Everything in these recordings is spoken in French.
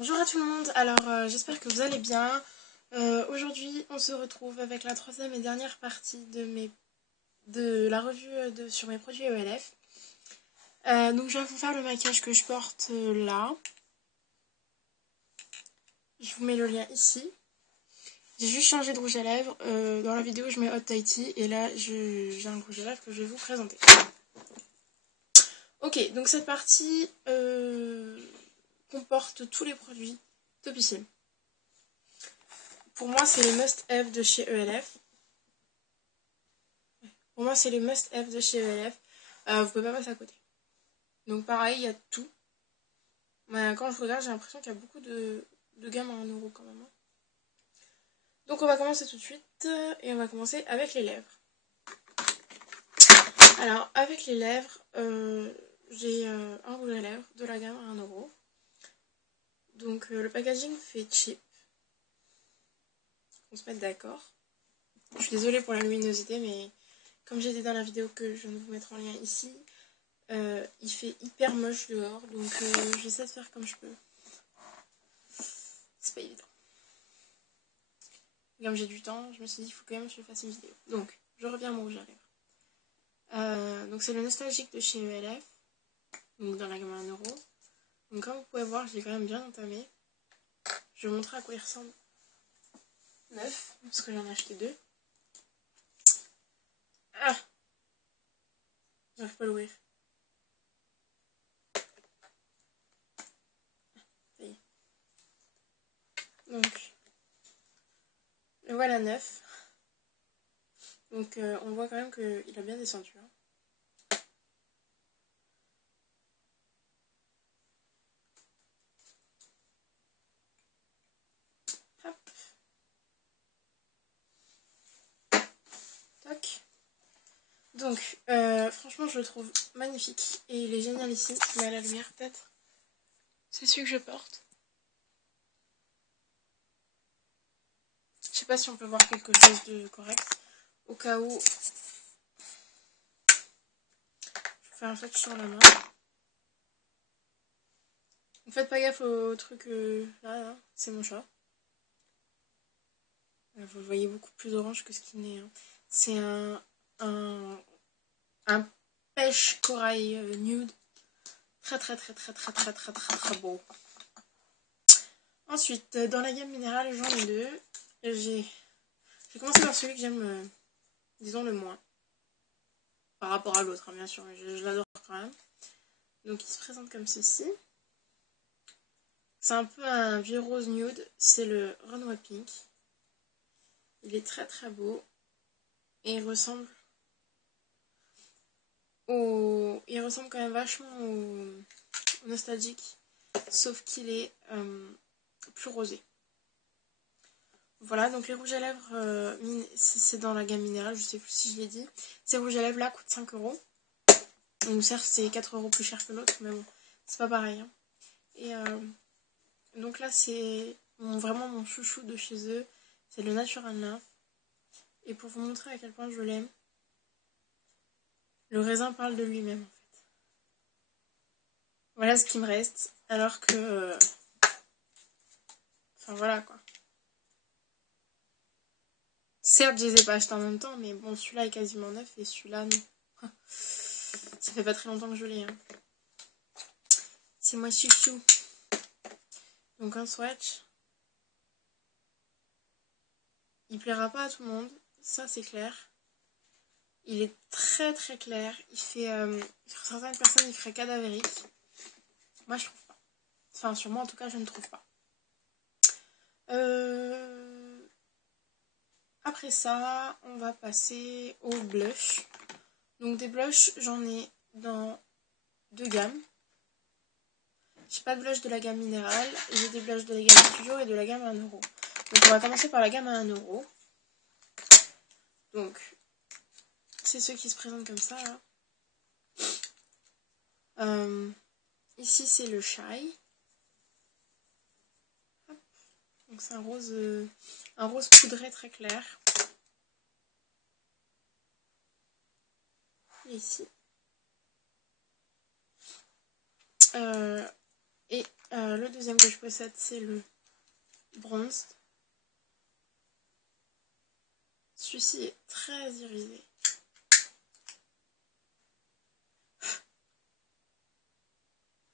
Bonjour à tout le monde, alors j'espère que vous allez bien. Aujourd'hui on se retrouve avec la troisième et dernière partie de la revue sur mes produits ELF. Donc je vais vous faire le maquillage que je porte là. Je vous mets le lien ici. J'ai juste changé de rouge à lèvres. Dans la vidéo je mets Hot Tahiti et là j'ai un rouge à lèvres que je vais vous présenter. Ok, donc cette partie comporte tous les produits Topissime. Pour moi, c'est les must-have de chez ELF. Pour moi, c'est les must-have de chez ELF. Vous pouvez pas passer à côté. Donc pareil, il y a tout. Mais quand je regarde, j'ai l'impression qu'il y a beaucoup de gammes à 1 euro quand même. Donc on va commencer tout de suite. Et on va commencer avec les lèvres. Alors, avec les lèvres, j'ai un rouge à lèvres de la gamme à 1 euro. Donc le packaging fait cheap. On se met d'accord. Je suis désolée pour la luminosité, mais comme j'ai dit dans la vidéo que je viens de vous mettre en lien ici, il fait hyper moche dehors, donc j'essaie de faire comme je peux. C'est pas évident. Comme j'ai du temps, je me suis dit il faut quand même que je fasse une vidéo. Donc, je reviens à mon rouge à lèvres. Donc c'est le nostalgique de chez ELF, donc dans la gamme à 1 euro. Donc comme vous pouvez voir, je l'ai quand même bien entamé. Je vais vous montrer à quoi il ressemble neuf, parce que j'en ai acheté 2. Ah, j'arrive pas à l'ouvrir. Ça y est. Donc, le voilà neuf. Donc on voit quand même qu'il a bien descendu. Hop. Tac. Donc, franchement, je le trouve magnifique. Et il est génial ici. Je mets à la lumière, peut-être. C'est celui que je porte. Je sais pas si on peut voir quelque chose de correct. Au cas où, je fais un swatch sur la main. Ne faites pas gaffe au truc là, c'est mon chat. Vous le voyez beaucoup plus orange que ce qu'il n'est. C'est un pêche corail nude. Très beau. Ensuite, dans la gamme minérale, j'en ai 2. J'ai commencé par celui que j'aime, disons, le moins. Par rapport à l'autre, bien sûr, je l'adore quand même. Donc il se présente comme ceci. C'est un peu un vieux rose nude, c'est le Runway Pink. Il est très beau. Et il ressemble quand même vachement au nostalgique. Sauf qu'il est plus rosé. Voilà, donc les rouges à lèvres, c'est dans la gamme minérale, je sais plus si je l'ai dit. Ces rouges à lèvres là coûtent 5 euros. Donc certes c'est 4 euros plus cher que l'autre, mais bon, c'est pas pareil. Et donc là c'est vraiment mon chouchou de chez eux, c'est le Natural Nymph. Et pour vous montrer à quel point je l'aime, le raisin parle de lui-même en fait. Voilà ce qui me reste, alors que... Enfin voilà quoi. Certes je les ai pas achetés en même temps, mais bon celui-là est quasiment neuf et celui-là non. Ça fait pas très longtemps que je l'ai. C'est moi chouchou. Donc un swatch. Il plaira pas à tout le monde, ça c'est clair. Il est très clair. Il fait, sur certaines personnes, il ferait cadavérique. Moi, je trouve pas. Enfin, sur moi, en tout cas, je ne trouve pas. Après ça, on va passer au blush. Donc des blushs, j'en ai dans 2 gammes. J'ai pas de blush de la gamme minérale. J'ai des blushs de la gamme studio et de la gamme à 1 euro. Donc on va commencer par la gamme à 1 euro. Donc, c'est ceux qui se présentent comme ça, là. Ici, c'est le Shy. Donc c'est un rose poudré très clair. Et ici. Et Le deuxième que je possède, c'est le bronze. Celui-ci est très irisé.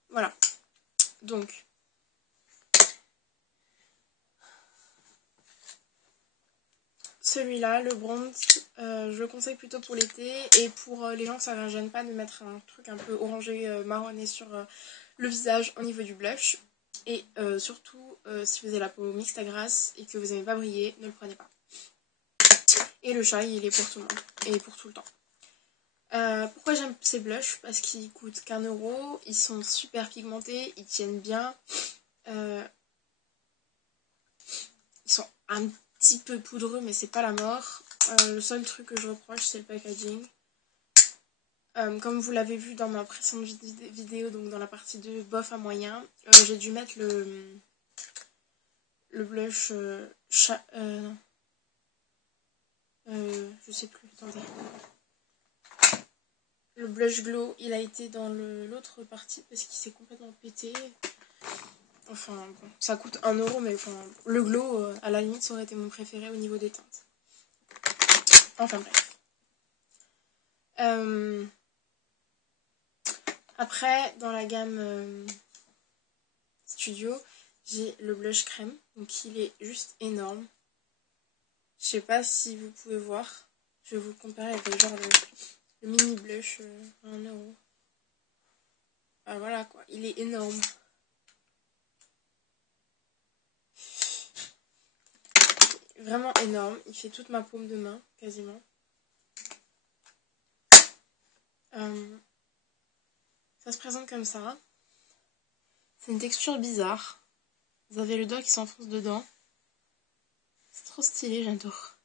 Voilà. Donc, celui-là, le bronze, je le conseille plutôt pour l'été. Et pour les gens que ça ne gêne pas de mettre un truc un peu orangé, marronné sur le visage au niveau du blush. Et surtout, si vous avez la peau mixte à grasse et que vous n'aimez pas briller, ne le prenez pas. Et le chat, il est pour tout le monde. Et pour tout le temps. Pourquoi j'aime ces blushs? Parce qu'ils coûtent qu'1 €. Ils sont super pigmentés. Ils tiennent bien. Ils sont un petit peu poudreux, mais c'est pas la mort. Le seul truc que je reproche, c'est le packaging. Comme vous l'avez vu dans ma précédente vidéo, donc dans la partie 2 bof à moyen, j'ai dû mettre le blush je sais plus, attendez. Le blush glow, il a été dans l'autre partie parce qu'il s'est complètement pété. Enfin, bon, ça coûte 1 €, mais enfin, le glow, à la limite, ça aurait été mon préféré au niveau des teintes. Enfin, bref. Après, dans la gamme Studio, j'ai le blush crème. Donc, il est juste énorme. Je sais pas si vous pouvez voir. Je vais vous le comparer avec genre le mini blush à 1 €. Ah, voilà quoi, il est énorme. Vraiment énorme. Il fait toute ma paume de main, quasiment. Ça se présente comme ça. C'est une texture bizarre. Vous avez le doigt qui s'enfonce dedans. C'est trop stylé, j'adore.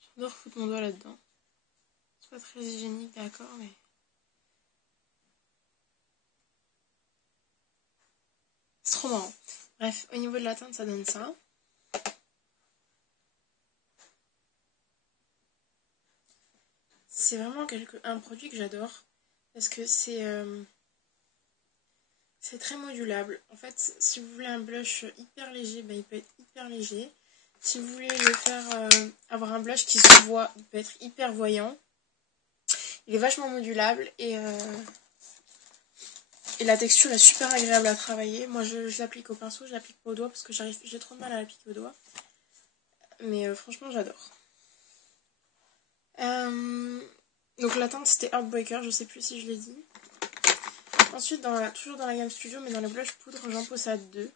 J'adore foutre mon doigt là-dedans. C'est pas très hygiénique, d'accord, mais... c'est trop marrant. Bref, au niveau de la teinte, ça donne ça. C'est vraiment un produit que j'adore. Parce que c'est très modulable. En fait, si vous voulez un blush hyper léger, ben, il peut être hyper léger. Si vous voulez le faire avoir un blush qui se voit, il peut être hyper voyant. Il est vachement modulable et la texture est super agréable à travailler. Moi, je l'applique au pinceau, je l'applique pas au doigt parce que j'ai trop de mal à l'appliquer au doigt. Mais franchement, j'adore. Donc la teinte, c'était Heartbreaker, je sais plus si je l'ai dit. Ensuite, toujours dans la gamme Studio, mais dans les blush poudre, j'en possède 2.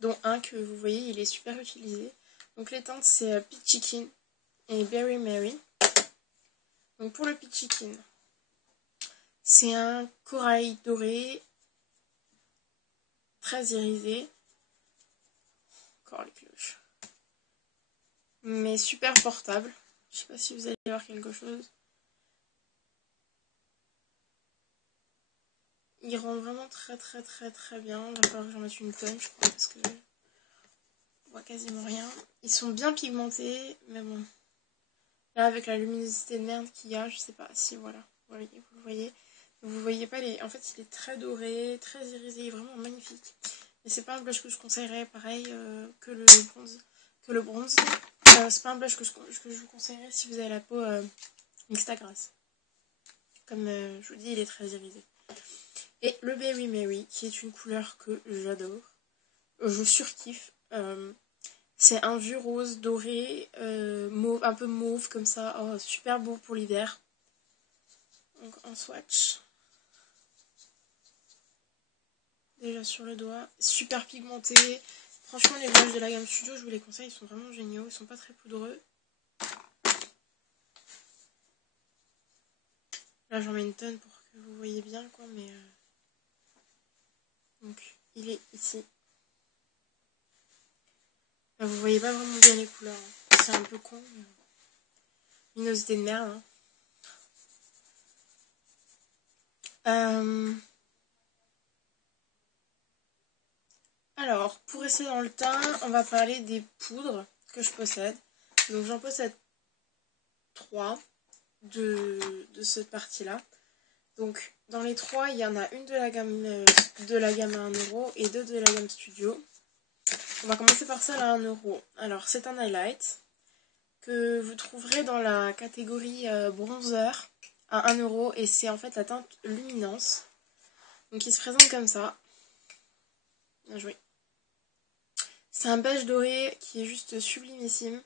Dont un que vous voyez, il est super utilisé. Donc les teintes, c'est Peachy Keen et Berry Mary. Donc pour le Peachy Keen, c'est un corail doré, très irisé. Encore les cloches. Mais super portable. Je sais pas si vous allez voir quelque chose. Il rend vraiment très très très très bien. Il va falloir que j'en mette une tonne, je crois, parce que je vois quasiment rien. Ils sont bien pigmentés, mais bon. Là, avec la luminosité de merde qu'il y a, je sais pas si voilà. Vous le voyez. Vous voyez pas les. En fait, il est très doré, très irisé, vraiment magnifique. Mais c'est pas un blush que je conseillerais pareil que le bronze. C'est pas un blush que je vous conseillerais si vous avez la peau mixte à grasse. Comme je vous dis, il est très irisé. Et le Berry Mary, qui est une couleur que j'adore. Je surkiffe. C'est un vieux rose doré, mauve, un peu mauve comme ça. Oh, super beau pour l'hiver. Donc en swatch. Déjà sur le doigt. Super pigmenté. Franchement, les blushs de la gamme Studio, je vous les conseille. Ils sont vraiment géniaux. Ils sont pas très poudreux. Là, j'en mets une tonne pour que vous voyez bien, quoi. Mais donc, il est ici. Là, vous voyez pas vraiment bien les couleurs. Hein. C'est un peu con. Mais... luminosité de merde. Hein. Alors, pour rester dans le teint, on va parler des poudres que je possède. Donc, j'en possède 3 de cette partie-là. Donc dans les trois, il y en a une de la gamme à 1€ et deux de la gamme Studio. On va commencer par celle à 1€. Alors c'est un highlight que vous trouverez dans la catégorie bronzer à 1€ et c'est en fait la teinte Luminance. Donc il se présente comme ça. Bien joué. C'est un beige doré qui est juste sublimissime.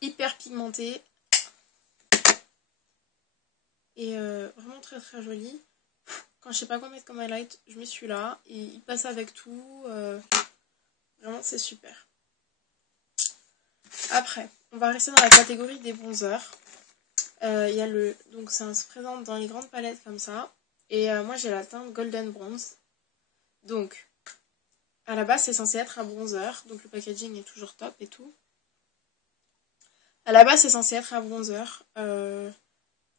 Hyper pigmenté. Et vraiment très très joli. Quand je sais pas quoi mettre comme highlight, je mets celui-là. Et il passe avec tout. Vraiment c'est super. Après, on va rester dans la catégorie des bronzers. Donc ça se présente dans les grandes palettes comme ça. Et moi j'ai la teinte Golden Bronze. Donc, à la base c'est censé être un bronzer. Donc le packaging est toujours top et tout. À la base c'est censé être un bronzer.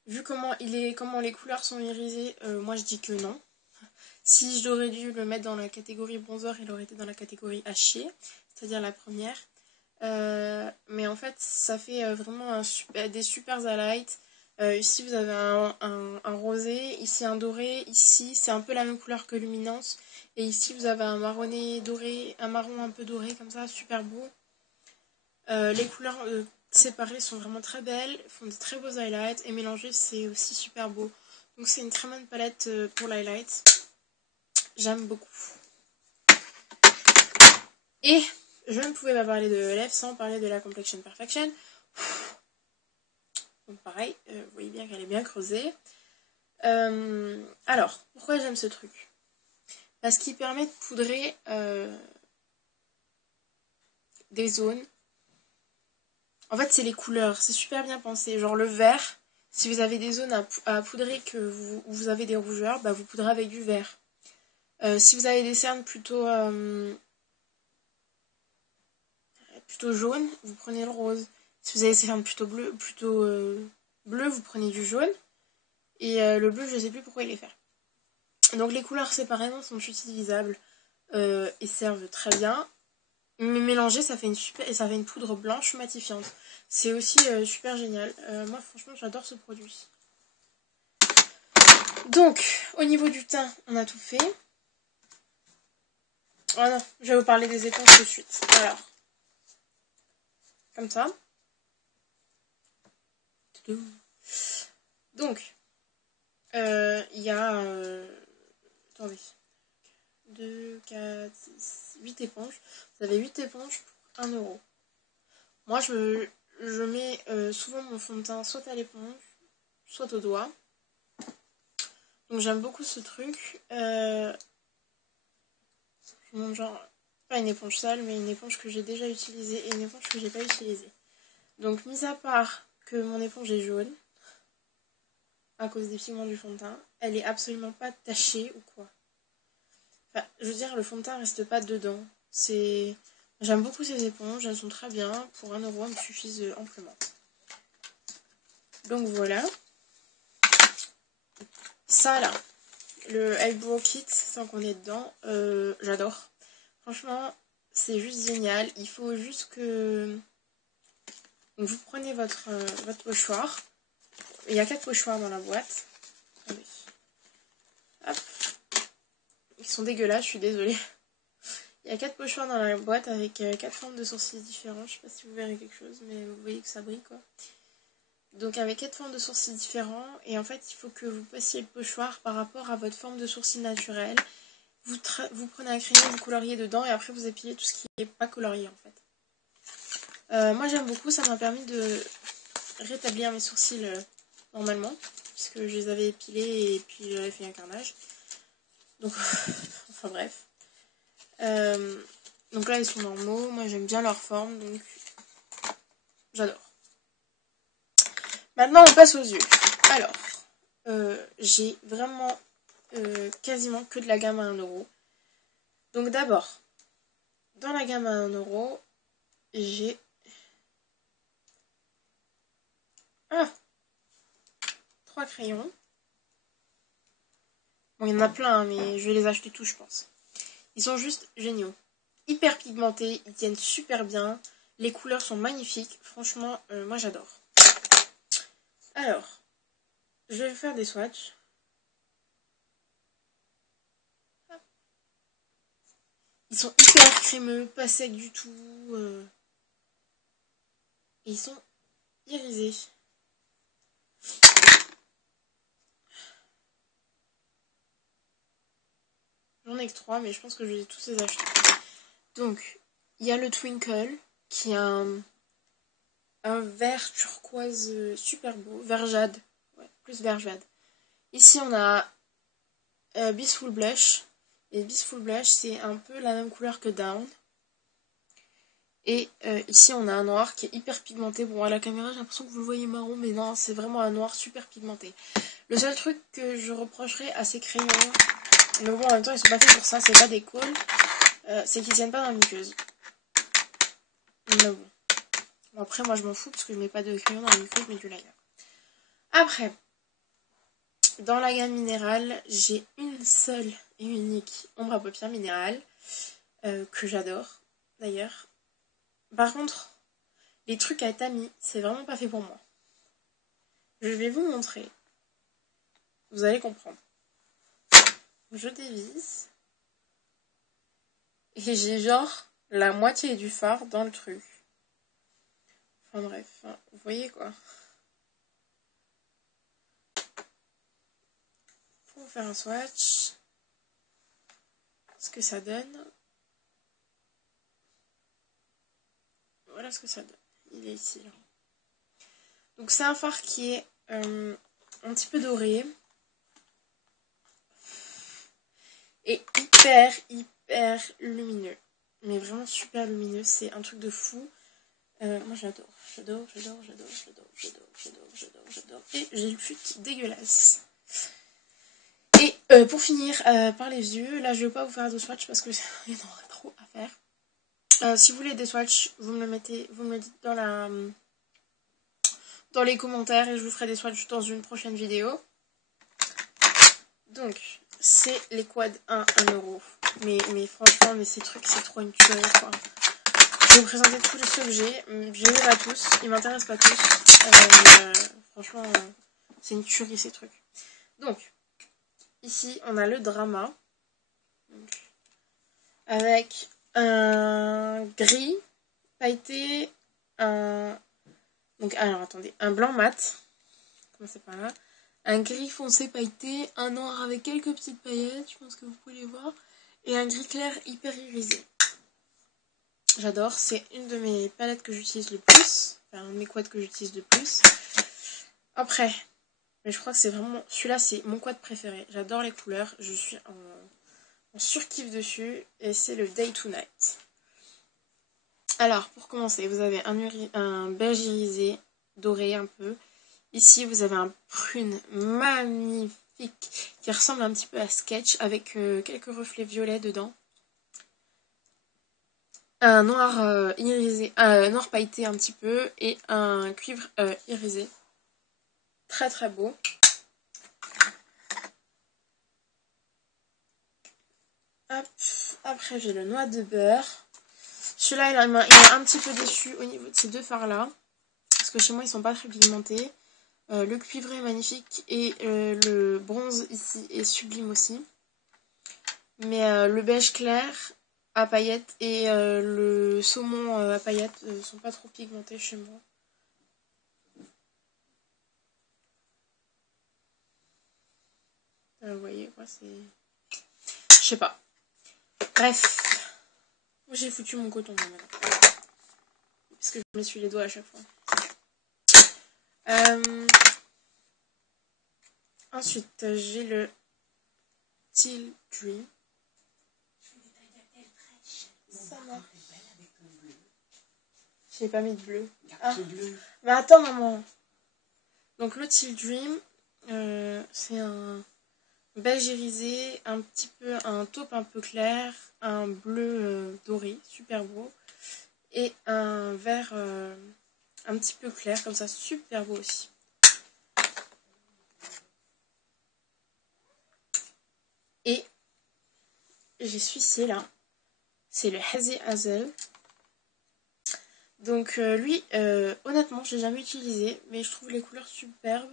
Vu comment les couleurs sont irisées, moi je dis que non. Si j'aurais dû le mettre dans la catégorie bronzer, il aurait été dans la catégorie haché, c'est-à-dire la première. Mais en fait, ça fait vraiment des super highlights. Ici, vous avez un rosé, ici un doré, ici c'est un peu la même couleur que Luminance. Et ici, vous avez un marronné doré, un marron un peu doré comme ça, super beau. Les couleurs séparées sont vraiment très belles, font de très beaux highlights et mélangées c'est aussi super beau. Donc c'est une très bonne palette pour l'highlight. J'aime beaucoup. Et je ne pouvais pas parler de lèvres sans parler de la Complexion Perfection. Donc pareil, vous voyez bien qu'elle est bien creusée. Alors, pourquoi j'aime ce truc? Parce qu'il permet de poudrer des zones. En fait, c'est les couleurs, c'est super bien pensé. Genre le vert, si vous avez des zones à poudrer que vous avez des rougeurs, bah vous poudrez avec du vert. Si vous avez des cernes plutôt jaunes, vous prenez le rose. Si vous avez des cernes plutôt bleues, vous prenez du jaune. Et le bleu, je ne sais plus pourquoi il est fait. Donc les couleurs séparément sont utilisables et servent très bien. Mais mélangées, ça fait une poudre blanche matifiante. C'est aussi super génial. Moi, franchement, j'adore ce produit. Donc, au niveau du teint, on a tout fait. Oh non, je vais vous parler des éponges tout de suite. Alors, comme ça. Donc, il y a... attendez. 2, 4, 6, 8 éponges. Vous avez 8 éponges pour 1€. Moi, je mets souvent mon fond de teint soit à l'éponge, soit au doigt. Donc j'aime beaucoup ce truc. Genre, pas une éponge sale, mais une éponge que j'ai déjà utilisée et une éponge que j'ai pas utilisée. Donc, mis à part que mon éponge est jaune, à cause des pigments du fond de teint, elle est absolument pas tachée ou quoi. Enfin, je veux dire, le fond de teint reste pas dedans. J'aime beaucoup ces éponges, elles sont très bien. Pour 1€, elles me suffisent amplement. Donc voilà. Ça là, le Eyebrow Kit, sans qu'on est dedans, j'adore. Franchement, c'est juste génial. Il faut juste que... Donc vous prenez votre pochoir. Il y a 4 pochoirs dans la boîte. Attendez. Hop. Ils sont dégueulasses, je suis désolée. Il y a 4 pochoirs dans la boîte avec 4 formes de sourcils différents. Je sais pas si vous verrez quelque chose, mais vous voyez que ça brille quoi. Donc avec 4 formes de sourcils différents. Et en fait, il faut que vous passiez le pochoir par rapport à votre forme de sourcil naturel. Vous prenez un crayon, vous coloriez dedans et après vous épilez tout ce qui n'est pas colorié en fait. Moi j'aime beaucoup, ça m'a permis de rétablir mes sourcils normalement. Puisque je les avais épilés et puis j'avais fait un carnage. Donc, enfin bref. Donc là ils sont normaux, moi j'aime bien leur forme, donc j'adore. Maintenant on passe aux yeux. Alors, j'ai vraiment quasiment que de la gamme à 1€. Donc d'abord, dans la gamme à 1€, j'ai... Ah, 3 crayons. Bon, il y en a plein, hein, mais je vais les acheter tous, je pense. Ils sont juste géniaux. Hyper pigmentés, ils tiennent super bien. Les couleurs sont magnifiques. Franchement, moi j'adore. Alors, je vais faire des swatchs. Ils sont hyper crémeux, pas secs du tout. Et ils sont irisés. J'en ai que 3, mais je pense que je vais tous les acheter. Donc, il y a le Twinkle, qui est un vert turquoise super beau, vert jade. Ouais, plus vert jade. Ici, on a Blissful Blush. Et Blissful Blush, c'est un peu la même couleur que Down. Et ici, on a un noir qui est hyper pigmenté. Bon, à la caméra, j'ai l'impression que vous le voyez marron, mais non, c'est vraiment un noir super pigmenté. Le seul truc que je reprocherais à ces crayons, mais bon, en même temps, ils sont pas faits pour ça, c'est pas des cols, c'est qu'ils tiennent pas dans la muqueuse. Mais bon. Bon, après, moi, je m'en fous parce que je mets pas de crayon dans la muqueuse, je mets du liner. Après, dans la gamme minérale, j'ai une seule et unique ombre à paupières minérale que j'adore, d'ailleurs. Par contre, les trucs à tamis, c'est vraiment pas fait pour moi. Je vais vous montrer. Vous allez comprendre. Je dévisse. Et j'ai genre la moitié du fard dans le truc. Enfin bref, hein, vous voyez quoi. Pour faire un swatch, ce que ça donne. Voilà ce que ça donne. Il est ici là. Donc c'est un fard qui est un petit peu doré. Et hyper lumineux. Mais vraiment super lumineux. C'est un truc de fou. Moi j'adore. J'adore. Et j'ai le fut dégueulasse. Et pour finir par les yeux, là je vais pas vous faire de swatch parce que il y en aura trop à faire. Si vous voulez des swatchs, vous me le dites dans les commentaires et je vous ferai des swatchs dans une prochaine vidéo. Donc, c'est les quad 1 €. Mais franchement, mais ces trucs, c'est trop une tuerie, quoi. Je vais vous présenter tous ceux que j'ai. Je les ai pas tous, ils m'intéressent pas tous. Franchement, c'est une tuerie, ces trucs. Donc, ici, on a le Drama. Avec un gris pailleté, donc, alors, attendez, un blanc mat. Commencez par là. Un gris foncé pailleté, un noir avec quelques petites paillettes, je pense que vous pouvez les voir, et un gris clair hyper irisé. J'adore, c'est une de mes palettes que j'utilise le plus, enfin un de mes quads que j'utilise le plus. Après, mais je crois que c'est vraiment, celui-là c'est mon quad préféré, j'adore les couleurs, je suis en surkiff dessus, et c'est le Day to Night. Alors, pour commencer, vous avez un beige irisé, doré un peu. Ici, vous avez un prune magnifique qui ressemble un petit peu à Sketch avec quelques reflets violets dedans. Un noir irisé, noir pailleté un petit peu et un cuivre irisé. Très très beau. Hop. Après, j'ai le noix de beurre. Celui-là, il m'a un petit peu déçu au niveau de ces deux fards-là. Parce que chez moi, ils sont pas très pigmentés. Le cuivre est magnifique et le bronze ici est sublime aussi. Mais le beige clair à paillettes et le saumon à paillettes sont pas trop pigmentés chez moi. Vous voyez quoi, c'est... Je sais pas. Bref. J'ai foutu mon coton maintenant. Parce que je m'essuie les doigts à chaque fois. Ensuite, j'ai le Teal Dream. Ça marche. J'ai pas mis de bleu. Ah. Mais attends, maman. Donc, le Teal Dream, c'est un beige irisé, un petit peu, un taupe un peu clair, un bleu doré, super beau, et un vert un petit peu clair, comme ça, super beau aussi. Et j'ai celui-ci là, c'est le Hazy Hazel. Donc lui, honnêtement, je l'ai jamais utilisé, mais je trouve les couleurs superbes.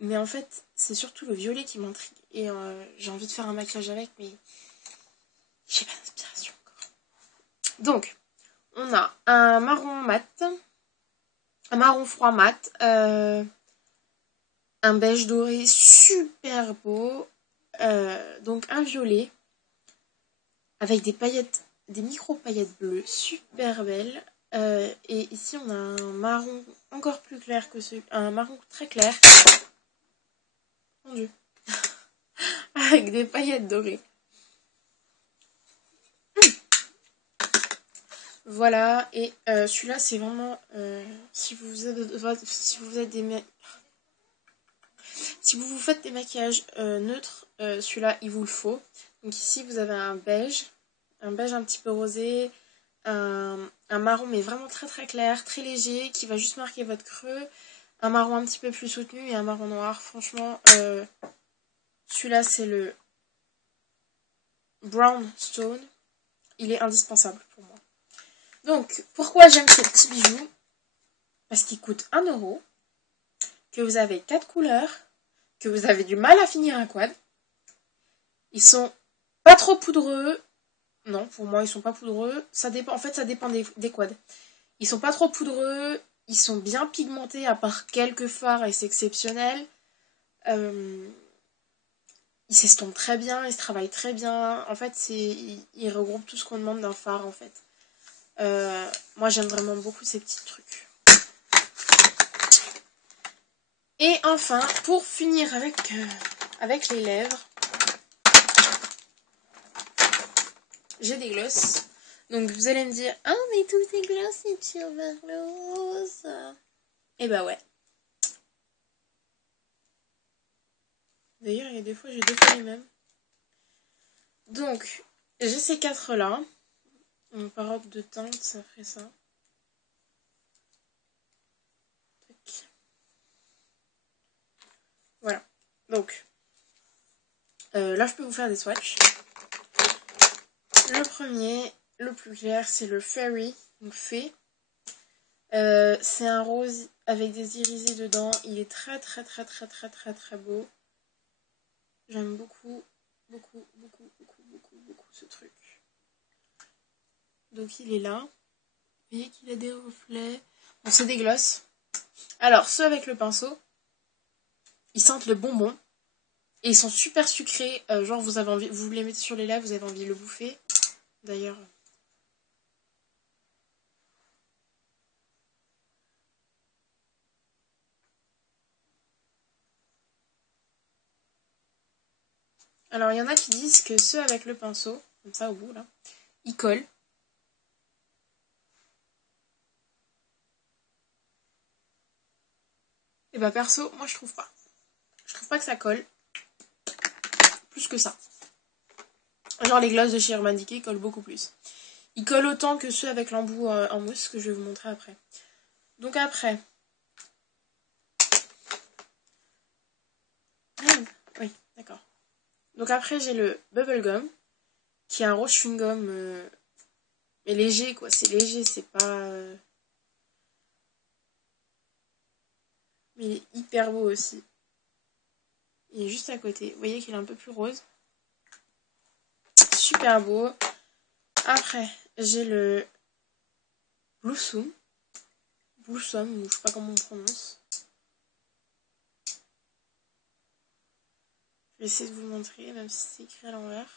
Mais en fait, c'est surtout le violet qui m'intrigue. Et j'ai envie de faire un maquillage avec, mais j'ai pas d'inspiration encore. Donc, on a un marron mat, un marron froid mat, un beige doré super beau, donc un violet avec des paillettes, des micro paillettes bleues super belles. Et ici on a un marron encore plus clair que celui, un marron très clair. Mon Dieu. Avec des paillettes dorées. Voilà, et celui-là c'est vraiment si vous vous faites des maquillages neutres, celui-là il vous le faut. Donc ici vous avez un beige un petit peu rosé, un marron mais vraiment très très clair, très léger, qui va juste marquer votre creux, un marron un petit peu plus soutenu et un marron noir. Franchement, celui-là c'est le Brown Stone, il est indispensable pour moi. Donc, pourquoi j'aime ces petits bijoux? Parce qu'ils coûtent 1 €, que vous avez 4 couleurs, que vous avez du mal à finir un quad. Ils sont pas trop poudreux. Non, pour moi, ils sont pas poudreux. Ça dépend, en fait, ça dépend des quads. Ils sont pas trop poudreux. Ils sont bien pigmentés, à part quelques fards, et c'est exceptionnel. Ils s'estompent très bien, ils se travaillent très bien. En fait, ils regroupent tout ce qu'on demande d'un fard, en fait. Moi, j'aime vraiment beaucoup ces petits trucs. Et enfin, pour finir avec les lèvres, j'ai des glosses. Donc vous allez me dire, ah mais tous ces glosses ils tirent vers le rose. Et bah ouais. D'ailleurs, il y a des fois, j'ai 2 fois les mêmes. Donc, j'ai ces 4 là. Donc, par ordre de teinte, ça ferait ça. Tac. Voilà. Donc, là, je peux vous faire des swatchs. Le premier, le plus clair, c'est le Fairy, donc Fée. C'est un rose avec des irisés dedans. Il est très très très très très très très beau. J'aime beaucoup, beaucoup, beaucoup, beaucoup, beaucoup, beaucoup ce truc. Donc il est là. Vous voyez qu'il a des reflets. Bon, c'est des glosses. Alors, ceux avec le pinceau, ils sentent le bonbon. Et ils sont super sucrés. Genre, vous avez envie, vous les mettez sur les lèvres, vous avez envie de le bouffer. D'ailleurs. Alors, il y en a qui disent que ceux avec le pinceau, comme ça au bout là, ils collent. Et bah perso, moi je trouve pas. Je trouve pas que ça colle. Plus que ça. Genre les glosses de chez Urban Decay collent beaucoup plus. Ils collent autant que ceux avec l'embout en mousse que je vais vous montrer après. Donc après... oui, d'accord. Donc après j'ai le Bubblegum, qui est un rose chewing-gum, mais léger quoi. C'est léger, c'est pas... Mais il est hyper beau aussi. Il est juste à côté. Vous voyez qu'il est un peu plus rose. Super beau. Après, j'ai le Blossom. Blossom, je sais pas comment on prononce. Je vais essayer de vous montrer, même si c'est écrit à l'envers.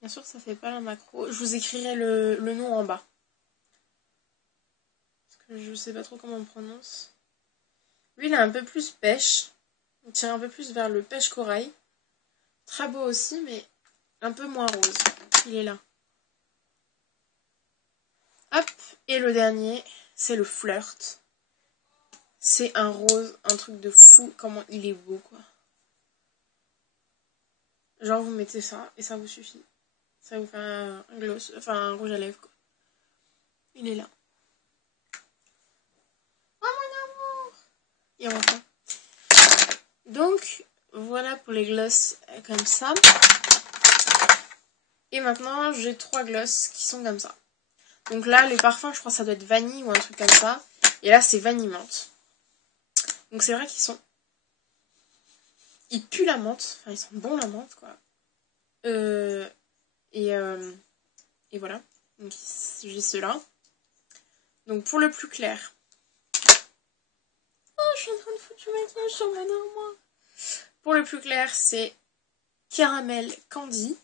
Bien sûr, ça fait pas la macro. Je vous écrirai le nom en bas. Parce que je sais pas trop comment on prononce. Lui, il est un peu plus pêche. Il tire un peu plus vers le pêche corail. Très beau aussi, mais un peu moins rose. Il est là. Hop, et le dernier, c'est le Flirt. C'est un rose, un truc de fou. Comment il est beau, quoi. Genre, vous mettez ça, et ça vous suffit. Ça vous fait un gloss, enfin un rouge à lèvres, quoi. Il est là. Oh mon amour! Et enfin. Donc, voilà pour les glosses comme ça. Et maintenant, j'ai 3 glosses qui sont comme ça. Donc là, les parfums, je crois que ça doit être vanille ou un truc comme ça. Et là, c'est vanille menthe. Donc c'est vrai qu'ils sont Il pue la menthe. Enfin, il sent bon la menthe, quoi. Et voilà. Donc, j'ai ceux-là. Donc, pour le plus clair. Oh, je suis en train de foutre du maquillage sur mon armoire. Pour le plus clair, c'est Caramel Candy.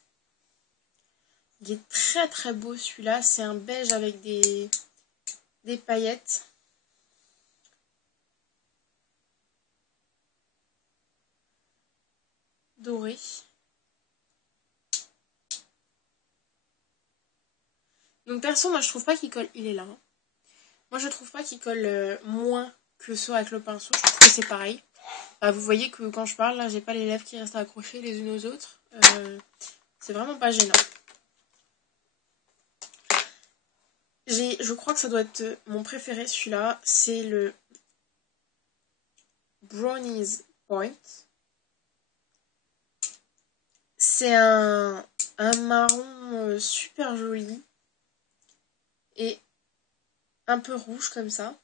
Il est très très beau celui-là. C'est un beige avec des paillettes. Dorées. Donc perso, moi je trouve pas qu'il colle. Il est là. Hein. Moi je trouve pas qu'il colle moins que ceux avec le pinceau. Je trouve que c'est pareil. Vous voyez que quand je parle, là j'ai pas les lèvres qui restent accrochées les unes aux autres. C'est vraiment pas gênant. Je crois que ça doit être mon préféré celui-là. C'est le Brownies Point. C'est un marron super joli. Et un peu rouge comme ça.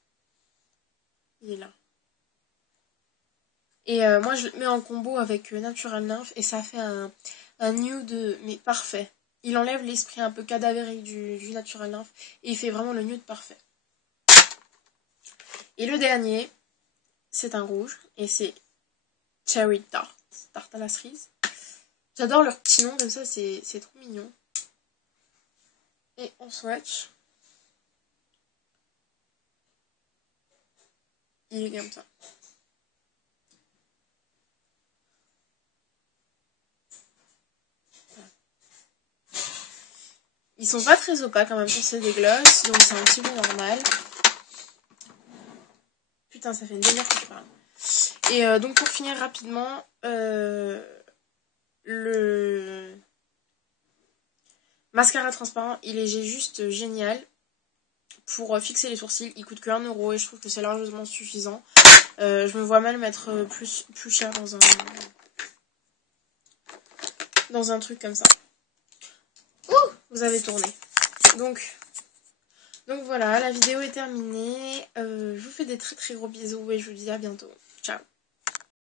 Il est là. Et moi je le mets en combo avec Natural Nymph et ça fait un nude mais parfait. Il enlève l'esprit un peu cadavérique du Natural Nymph et il fait vraiment le nude parfait. Et le dernier, c'est un rouge et c'est Cherry Tart, tarte à la cerise. J'adore leur petit nom comme ça, c'est trop mignon. Et on swatch. Il est comme ça. Ils sont pas très opaques en même temps, c'est des gloss, donc c'est un petit peu normal. Putain, ça fait une demi-heure que je parle. Et donc pour finir rapidement, le mascara transparent, il est juste génial. Pour fixer les sourcils, il coûte que 1 € et je trouve que c'est largement suffisant. Je me vois mal mettre plus cher dans un truc comme ça. Ouh, vous avez tourné. Donc voilà, la vidéo est terminée. Je vous fais des très très gros bisous et je vous dis à bientôt. Ciao.